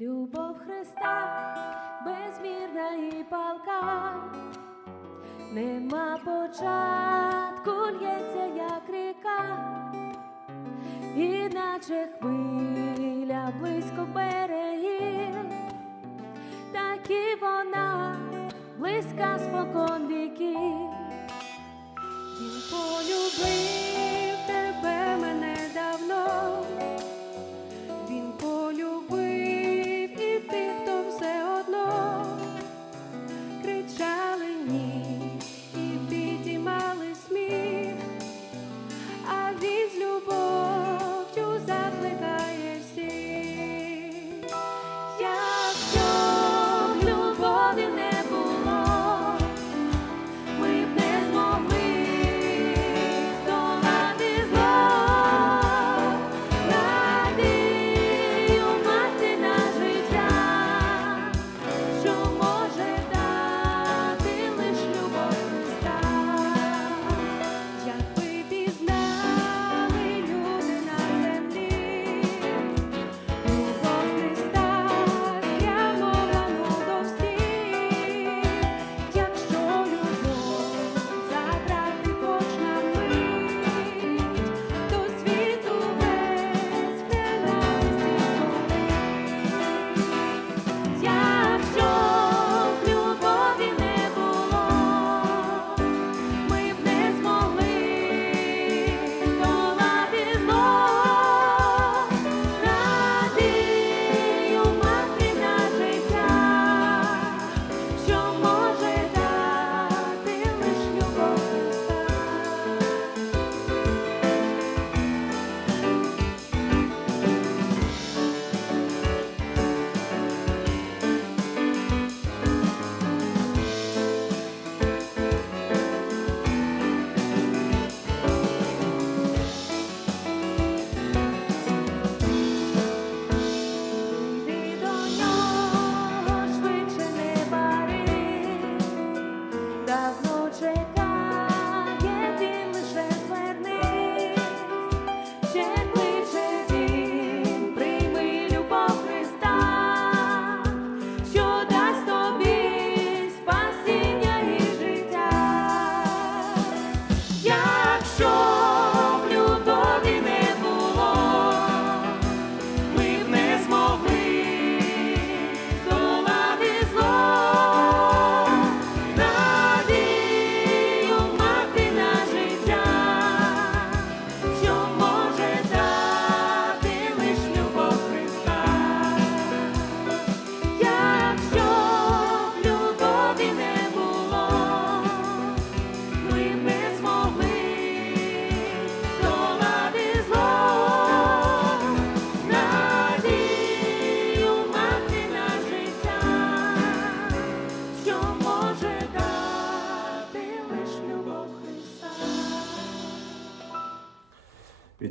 Любов Христа безмірна і палка, нема початку, лється, як ріка, і наче хвиля близько берегів, так і вона близька спокон віків. Він полюбив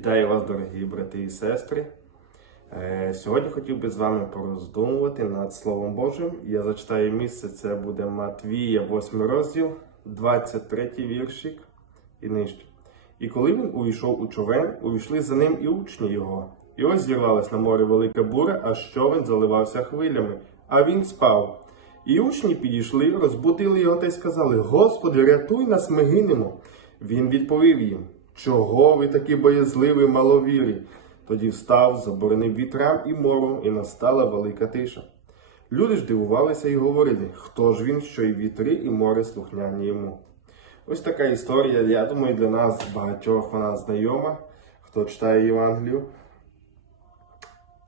Вітаю вас, дорогі брати і сестри. Е, Сьогодні хотів би з вами пороздумувати над Словом Божим. Я зачитаю місце, це буде Матвія, 8 розділ, 23 віршик і нижче. І коли він увійшов у човен, увійшли за ним і учні його. І ось зірвалась на морі велика буря, аж човен заливався хвилями, а він спав. І учні підійшли, розбудили його та й сказали: Господи, рятуй нас, ми гинемо. Він відповів їм: Чого ви такі боязливі, маловірі? Тоді встав, заборонив вітрам і мору, і настала велика тиша. Люди ж дивувалися і говорили, хто ж він, що і вітри, і море слухняні йому. Ось така історія, я думаю, для нас багатьох вона знайома, хто читає Євангелію.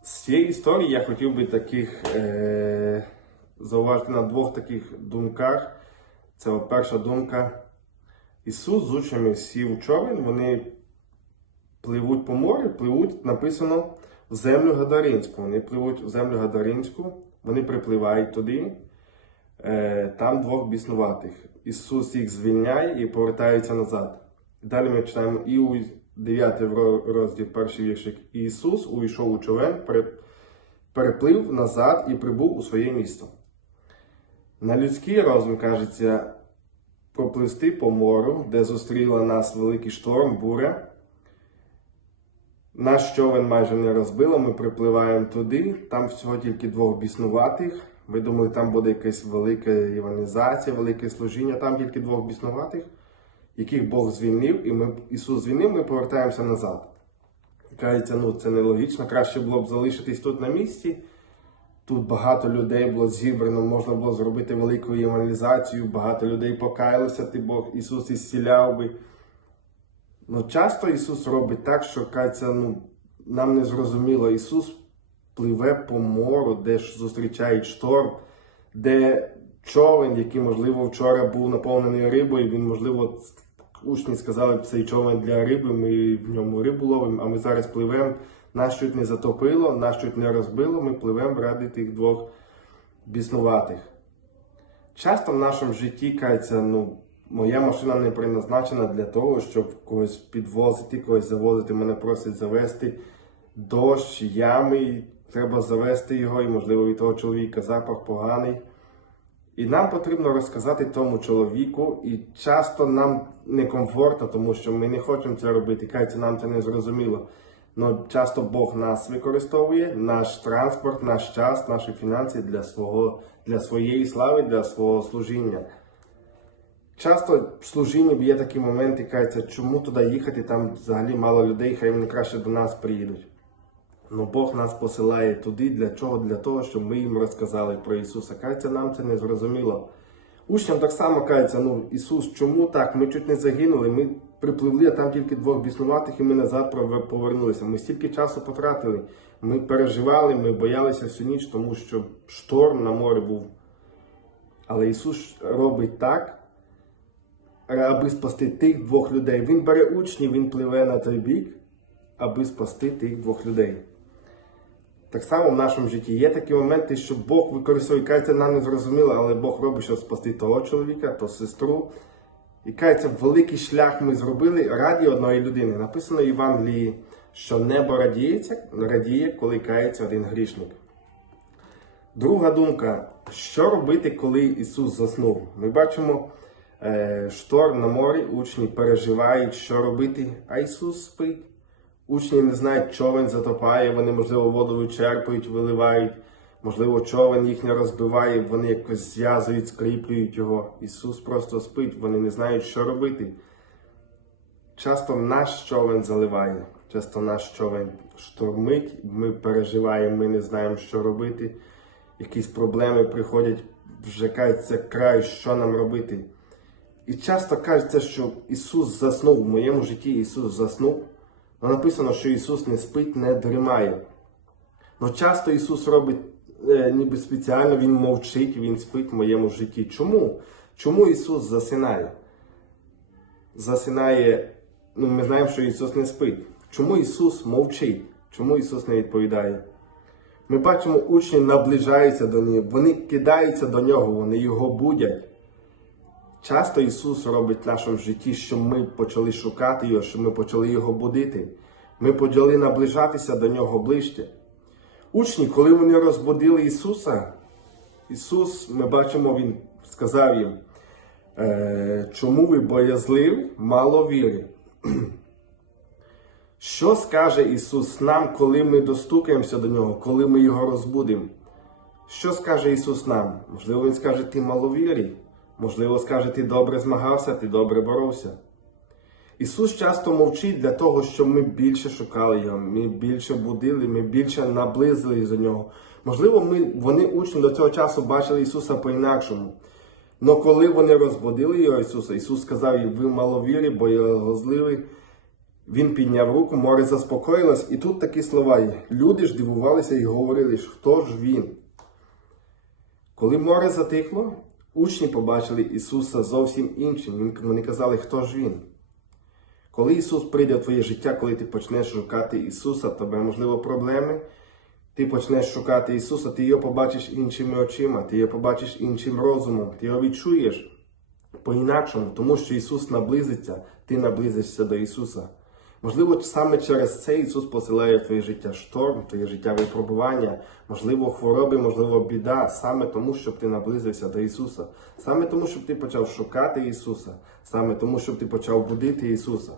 З цієї історії я хотів би таких е- зауважити на двох таких думках. Це перша думка. Ісус з учнями сів у човен, вони пливуть по морю, пливуть, написано, в землю Гадаринську. Вони пливуть в землю Гадаринську, вони припливають туди, е, там двох біснуватих. Ісус їх звільняє і повертається назад. Далі ми читаємо і у 9 розділ, перший віршик. Ісус увійшов у човен, переплив назад і прибув у своє місто. На людський розум кажеться пропливти по морю, де зустріла нас великий шторм, буря. Наш човен майже не розбило, ми припливаємо туди, там всього тільки двох біснуватих. Ви думали, там буде якась велика іванізація, велике служіння, там тільки двох біснуватих, яких Бог звільнив, і ми, Ісус звільнив, ми повертаємося назад. Кажеться, ну це нелогічно, краще було б залишитись тут на місці. Тут багато людей було зібрано, можна було зробити велику євангелізацію, багато людей покаялося, ти Бог Ісус ісціляв би. Ну, часто Ісус робить так, що кажеться, ну, нам не зрозуміло. Ісус пливе по мору, де ж зустрічають шторм, де човен, який, можливо, вчора був наповнений рибою, він, можливо, учні сказали, цей човен для риби, ми в ньому рибу ловимо, а ми зараз пливемо. Нас чуть не затопило, нас чуть не розбило, ми пливемо ради тих двох біснуватих. Часто в нашому житті кається, ну, моя машина не предназначена для того, щоб когось підвозити, когось завозити. Мене просять завести дощ, ями, треба завести його, і, можливо, від того чоловіка запах поганий. І нам потрібно розказати тому чоловіку, і часто нам некомфортно, тому що ми не хочемо це робити. Кається, нам це не зрозуміло. Но часто Бог нас використовує, наш транспорт, наш час, наші фінанси для, свого, для своєї слави, для свого служіння. Часто в служінні є такі моменти, кається, чому туди їхати, там взагалі мало людей, хай вони краще до нас приїдуть. Ну Бог нас посилає туди, для чого? Для того, щоб ми їм розказали про Ісуса. Кається, нам це не зрозуміло. Учням так само кається, ну Ісус, чому так? Ми чуть не загинули, ми припливли, а там тільки двох біснуватих, і ми назад повернулися. Ми стільки часу потратили. Ми переживали, ми боялися всю ніч, тому що шторм на морі був. Але Ісус робить так, аби спасти тих двох людей. Він бере учнів, він пливе на той бік, аби спасти тих двох людей. Так само в нашому житті є такі моменти, що Бог використовує, кається, нам не зрозуміло, але Бог робить, щоб спасти того чоловіка, то сестру. І кається, великий шлях ми зробили раді одної людини. Написано в Євангелії, що небо радіється, радіє, коли кається один грішник. Друга думка: що робити, коли Ісус заснув? Ми бачимо е, шторм на морі, учні переживають, що робити, а Ісус спить. Учні не знають, човен затопає, вони, можливо, воду вичерпують, виливають, можливо, човен їх не розбиває, вони якось зв'язують, скріплюють його. Ісус просто спить, вони не знають, що робити. Часто наш човен заливає, часто наш човен штормить, ми переживаємо, ми не знаємо, що робити. Якісь проблеми приходять, вже кажеться край, що нам робити. І часто кажеться, що Ісус заснув в моєму житті, Ісус заснув. Но написано, що Ісус не спить, не дрімає. Но часто Ісус робить е, ніби спеціально, Він мовчить, Він спить в моєму житті. Чому? Чому Ісус засинає? Засинає, ну ми знаємо, що Ісус не спить. Чому Ісус мовчить? Чому Ісус не відповідає? Ми бачимо, учні наближаються до Нього, вони кидаються до Нього, вони Його будять. Часто Ісус робить в нашому житті, щоб ми почали шукати Його, щоб ми почали Його будити. Ми почали наближатися до Нього ближче. Учні, коли вони розбудили Ісуса, Ісус, ми бачимо, Він сказав їм, «Е, чому ви боязливі, мало віри. Що скаже Ісус нам, коли ми достукаємося до Нього, коли ми Його розбудимо? Що скаже Ісус нам? Можливо, Він скаже, ти маловірий. Можливо, скаже, ти добре змагався, ти добре боровся. Ісус часто мовчить для того, щоб ми більше шукали Його, ми більше будили, ми більше наблизились до Нього. Можливо, ми, вони учні до цього часу бачили Ісуса по-інакшому. Но коли вони розбудили його Ісуса, Ісус сказав їм, ви маловірі, боязливі. Він підняв руку, море заспокоїлось, і тут такі слова є. Люди ж дивувалися і говорили, хто ж він? Коли море затихло, учні побачили Ісуса зовсім іншим. Вони казали, хто ж він? Коли Ісус прийде в твоє життя, коли ти почнеш шукати Ісуса, тебе можливо проблеми. Ти почнеш шукати Ісуса, ти його побачиш іншими очима, ти його побачиш іншим розумом, ти його відчуєш по-інакшому, тому що Ісус наблизиться, ти наблизишся до Ісуса. Можливо, саме через це Ісус посилає в твоє життя шторм, твоє життя випробування, можливо, хвороби, можливо, біда, саме тому, щоб ти наблизився до Ісуса, саме тому, щоб ти почав шукати Ісуса, саме тому, щоб ти почав будити Ісуса.